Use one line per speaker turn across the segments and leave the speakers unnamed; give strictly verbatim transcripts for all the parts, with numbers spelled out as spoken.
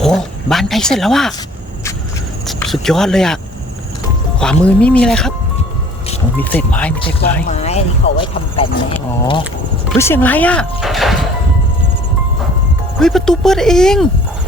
บ้านใกล้เสร็จแล้วอะสุดยอดเลยอะขวามือไม่มีอะไรครับโอ้มีเศษไม้มีเศษไม้
ไม้อันนี้เขาไว้ทำแป้นแน่
อ๋อเฮ้ยเสียงอะไรอะเฮ้ยประตูเปิดเอง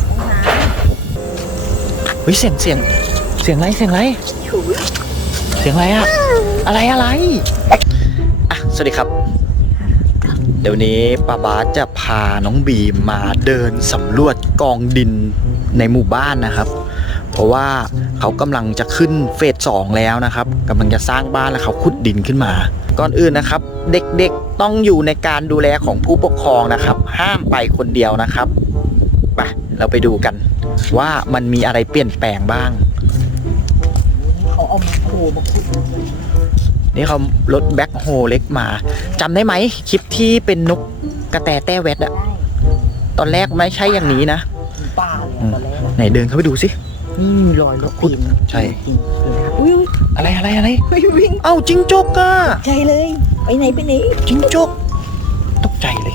เฮ้ยเสียงเสียงเสียงอะไรเสียงอะไรเสียงอะไรอะอะไรอะไรอ่ะสวัสดีครับเดี๋ยวนี้ป้าบาสจะพาน้องบีมมาเดินสำรวจกองดินในหมู่บ้านนะครับเพราะว่าเขากำลังจะขึ้นเฟสสองแล้วนะครับกำลังจะสร้างบ้านแล้วเขาขุดดินขึ้นมาก่อนอื่นนะครับเด็กๆต้องอยู่ในการดูแลของผู้ปกครองนะครับห้ามไปคนเดียวนะครับไปเราไปดูกันว่ามันมีอะไรเปลี่ยนแปลงบ้าง
เขาเอามาโคมาขุด
นี่เขารถแบ็คโฮเล็กมาจำได้ไหมคลิปที่เป็นนกกระแตแต้แวดอะตอนแรกไม่ใช่อย่างนี้นะ
ป่าเลยตอนแรก
ไหนเดินเข้าไปดูสิ
นี่มีรอยรถขุด
ใช่
อุ้ย
อะไรอะไรอะไร
ไม่วิ่ง
เอ้าจิงจกอะ
ใช่เลยไปไหนไปไหน
จิงจกตกใจเลย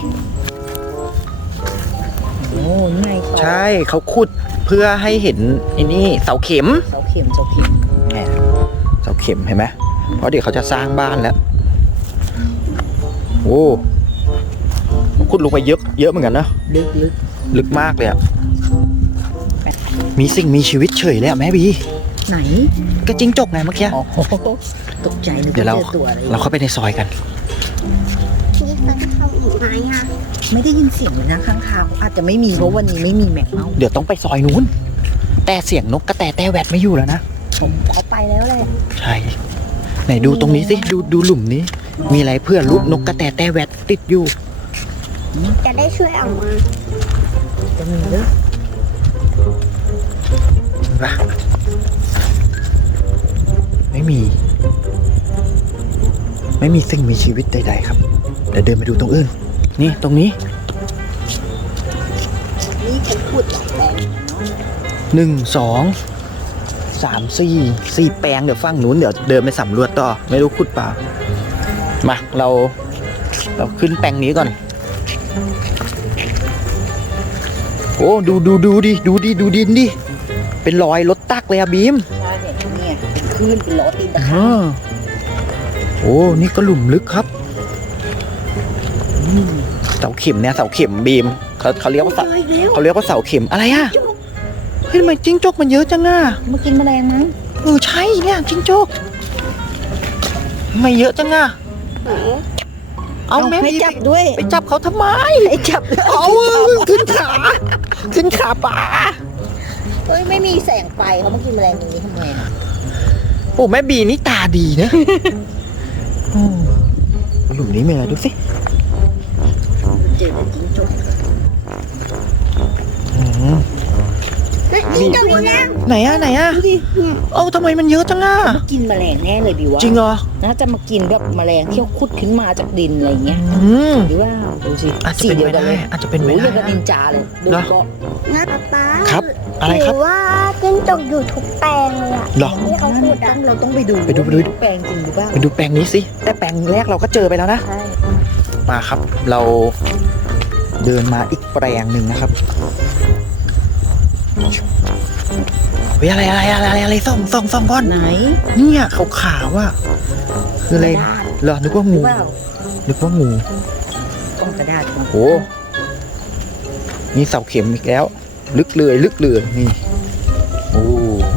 โอ้ไง
ใช่เขาขุดเพื่อให้เห็นไอ้นี่เสาเข็ม
เสาเข็มเสาเข็ม
แหมเสาเข็มเห็นไหมเพราะเดี๋ยวเขาจะสร้างบ้านแล้วโอ้ขุดลงไปเยอะเยอะเหมือนกันนะ
ลึกลึก
ลึกมากเลยอะมีสิ่งมีชีวิตเฉยเลยอะแม่บี
ไหน
ก็จิงจกไงเมื่อกี้
ตกใจนึก
เดี๋ยวเราเราเข้าไปในซอยกัน
นี่เขาจะเข้าอีกไหมอะไม่ได้ยินเสียงเลยนะข้างคาวอาจจะไม่มีเพราะวันนี้ไม่มีแมงเม่า
เดี๋ยวต้องไปซอยนู้นแต่เสียงนกกระแตแต้แวดไม่อยู่แล้วนะ
ผมเขาไปแล้วแหละ
ใช่ไหนดูตรงนี้สิดูดูหลุมนี้มีอะไรเพื่อรูปนกกระแตแต้แวดติดอยู่
จะได้ช่วยออกมาจะมีหรือ
ไม่มีไม่มีสิ่งมีชีวิตใดๆครับเดี๋ยวเดินไปดูตรงอื่นนี่ตรงนี้
นี่ผมพูดหลายแปลง
หนึ่งสองสามสี่สี่แปลงเดี๋ยวฝั่งนู้นเดี๋ยวเดินไปสำรวจต่อไม่รู้ขุดเปล่ามาเราเราขึ้นแปลงนี้ก่อนโอ้ดูดูดูดิดูดิดูดินดิเป็นรอยรถตักเลยอะบีม
ใช่เนี่ยเป็นคลื่นเป็นล้อตีนตะขาบ
โอ้นี่ก็หลุมลึกครับเสาเข็มเนี่ยเสาเข็มบีมเขาเขาเรียกว่าเสาเขาเรียกว่าเสาเข็มอะไรอะเฮ้ยทำไมจิ้งจกมันเยอะจังอะ
มากินแมลงมั้ง
เออใช่เนี่ยจิ้งจกทำไมเยอะจังอะเอาแม่
ไปจับด้วย
ไปจับเขาทำไม
ไปจับ
เอาขึ้นขาขึ้นขาป่า
เฮ้ยไม่มีแสงไฟเขามากินแมลงตรงนี้ทำไม
โอ้แม่บีนี่ตาดีนะหลุมนี้มีอะไรดูสิ
เจอจิ้งจก
จิ้งจกนี่ไหนอะไหนอะเอ้าทำไมมันเยอะจังอะ
กินแมลงแน่เลยบิวว่า
จริงเหรอ
น่าจะมากินแบบแมลงที่เขาขุดขึ้นมาจากดินอะไรเงี้ยหรือว่าดูสิ
อาจจะเป็นไปได้อาจจะเป็นไปได้
เรื่องกับดินจาเลยดูก็
น้าป๊า
ครับอะไรครับ
ว่าจิ้งจกอยู่ทุกแปลงเลยอะ
ที่เขาพูดอะเราต้องไปดู
ไปดูไปดู
แปลงจริงหรือเปล่า
ไปดูแปลงนี้สิแต่แปลงแรกเราก็เจอไปแล้วนะมาครับเราเดินมาอีกแปลงหนึ่งนะครับเฮ้ยอะไรอะไรอะไรอะไรส่องส่องส่องก่อน
ไหน
เนี่ยขาวขาวว่าคืออะไรเหรอนึกว่างูนึกว่างู
ก้องกระดาษ
โอ้นี่เสาเข็มอีกแล้วลึกเลยลึกเลยนี่โอ้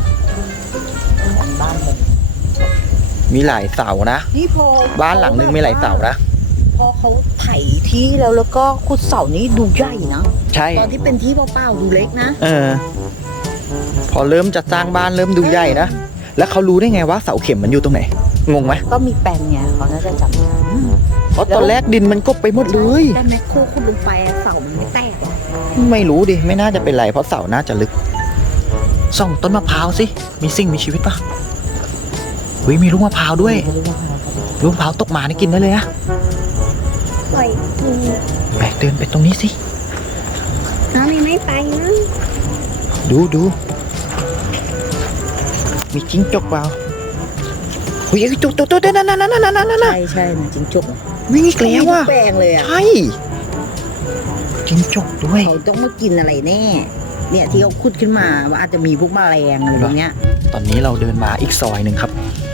บ้านผม
มีหลายเสานะ
นี่พอ
บ้านหลังนึงมีหลายเสานะ
พอเขาไถที่แล้วแล้วก็ขุดเสานี้ดูใหญ่นะ
ใช่
ตอนที่เป็นที่เปล่าๆดูเล็กนะ
เออพอเริ่มจะสร้างบ้านเริ่มดูใหญ่นะแล้วเขารู้ได้ไงว่าเสาเข็มมันอยู่ตรงไหนงงไหม
ก็มีแปลนไงเขาน่าจะจำได้
เพราะตอนแรกดินมันก็ไปหมดเลย
แต่แมคโครขุดลงไปเสามันไม่แตก
ไม่รู้ดิไม่น่าจะเป็นไรเพราะเสาน่าจะลึกส่องต้นมะพร้าวสิมีสิ่งมีชีวิตปะเฮ้ยมีลูกมะพร้าวด้วยลูกมะพร้าวตกมานี่กินได้เลยนะ
ปล่อยกิน
แบกเดินไปตรงนี้สิ
น้องไม่ไปนะ
ดูดูมีจิ้งจกเปล่าเฮ้ยจุกตัวตัวนั่นนั่นนั่นนั่นนั่นนั่น
ใช่ใช่จิ้งจก
วิ่งอีกแล้วว่ะ
แปลงเลยอ่ะ
ใช่จิ้งจกด้วย
เขาต้องมากินอะไรแน่เนี่ยที่เขาขุดขึ้นมาว่าอาจจะมีพวกแมลงอะไรพวกเนี้ย
ตอนนี้เราเดินมาอีกซอยหนึ่งครับ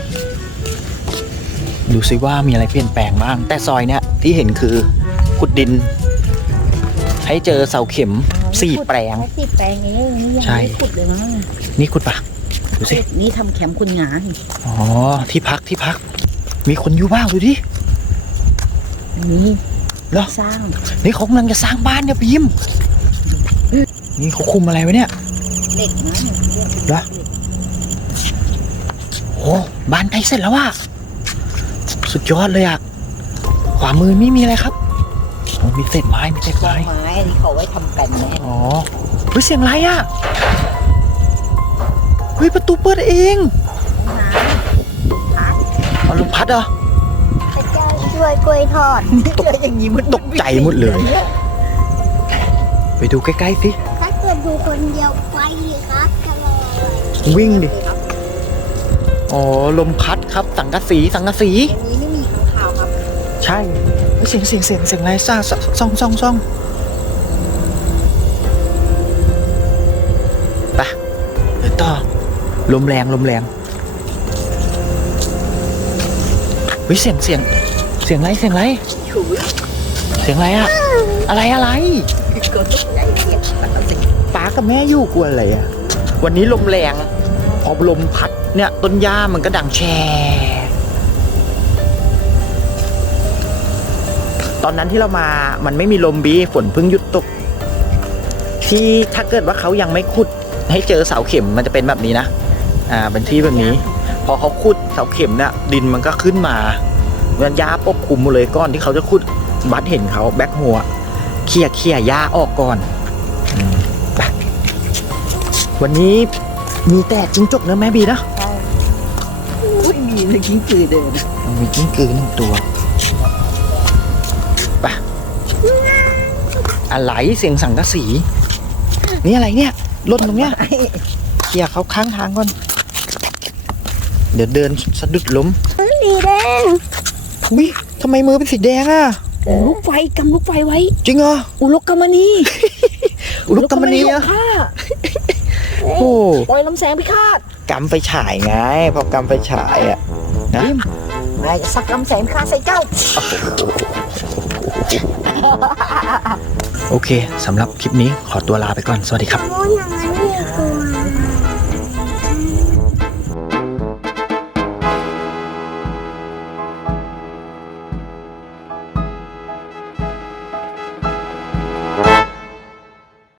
ดูซิว่ามีอะไรเปลี่ยนแปลงบ้าง แต่ซอยเนี้ยที่เห็นคือขุดดิน ให้เจอเสาเข็มสี่แปลง
สี่แปลงเองนี่ยัง
ใช่
ไม่ขุดเลยมั้ง
นี่ขุดปะดูสิ
นี่ทำแคมป์คนงาน
อ๋อ ที่พักที่พัก มีคนอยู่บ้างดูดิ
นี่
เหรอ
สร้าง
นี่เขากำลังจะสร้างบ้านเนี่ยพิมพ์นี่เขาคุมอะไรไว้เนี่ย
เหล็กนะ
เหรอ โอ้บ้านใกล้เสร็จแล้วว่ะสุดยอดเลยอ่ะ ขวามือไม่มีอะไรครับโอ้มีเศษไม้มีเศษไม้
ไม้อันนี้เขาไว้ทำกันแน่
อ๋อเฮ้ยเสียงอะไรอ่ะเฮ้ยประตูเปิดเองเอาลมพัดเหรอ
พระเจ้าช่วยกล้วยทอด
เจออย่างนี้มัน
ตกใจหมดเลย ไปดูใกล้ๆสิ
ถ้าเกิดดูคนเดียวไปครับจะรอ
วิ่งดิอ๋อลมพัดครับสังกะสีสังกะสี
ตรงนี้ไม่มีข้างคาวครับ
ใช่เฮ้ยเสียงเสียงเสียงเสียงอะไรซ่าซ่าซ่องซ่องซ่องไปเดินต่อลมแรงลมแรงเฮ้ยเสียงเสียงเสียงอะไรเสียงอะไร
ฉุย
เสียงอะไรอะอะไรอะไร
ก็ตกใจเสียงสังกะสี
ป้ากับแม่อยู่กลัวอะไรอะวันนี้ลมแรงพอลมพัดเนี่ยต้นหญ้ามันก็ดังแช่ตอนนั้นที่เรามามันไม่มีลมบีฝนเพิ่งหยุดตก ที่ถ้าเกิดว่าเขายังไม่ขุดให้เจอเสาเข็มมันจะเป็นแบบนี้นะอ่าเป็นที่แบบนี้ พอเขาขุดเสาเข็มเนี่ยดินมันก็ขึ้นมาเงินหญ้าปกคลุมหมดเลยก้อนที่เขาจะขุดบัดเห็นเขาแบกหัวเขี่ยเขี่ยหญ้าออกก่อนอืมไปวันนี้มีแต่จิ้งจกเนื้อะแม่บีนะ
อุ้ยมีเลยกิ้งกือเดิน
มีกิ้งกือหนึ่งตัวไปอะไรเสียงสังกะสี นี่อะไรเนี่ยหล่นตรงเนี้ยเขี่ยเขาข้างทางก่อน เดี๋ยวเดินสะดุดล้ม
สีแดง
อุ้ยทำไมมือเป็นสีแดงอ่ะ
ลูกไฟกำลูกไฟไว้
จริงเหรอ
อุลกกรรมณี
อุลุกกรรมณี
อุล
อะ
กกรรมณีของข้า
โอ้
ปล่อยลำแสงพิฆาต
กำไฟฉายไงพอกำไฟฉายอ่ะนะ
นายจะสักลำแสงพิฆาตใส่เจ้า
โอเคสำหรับคลิปนี้ขอตัวลาไปก่อน สวัสดีครับ
โน่นอย่างนั้น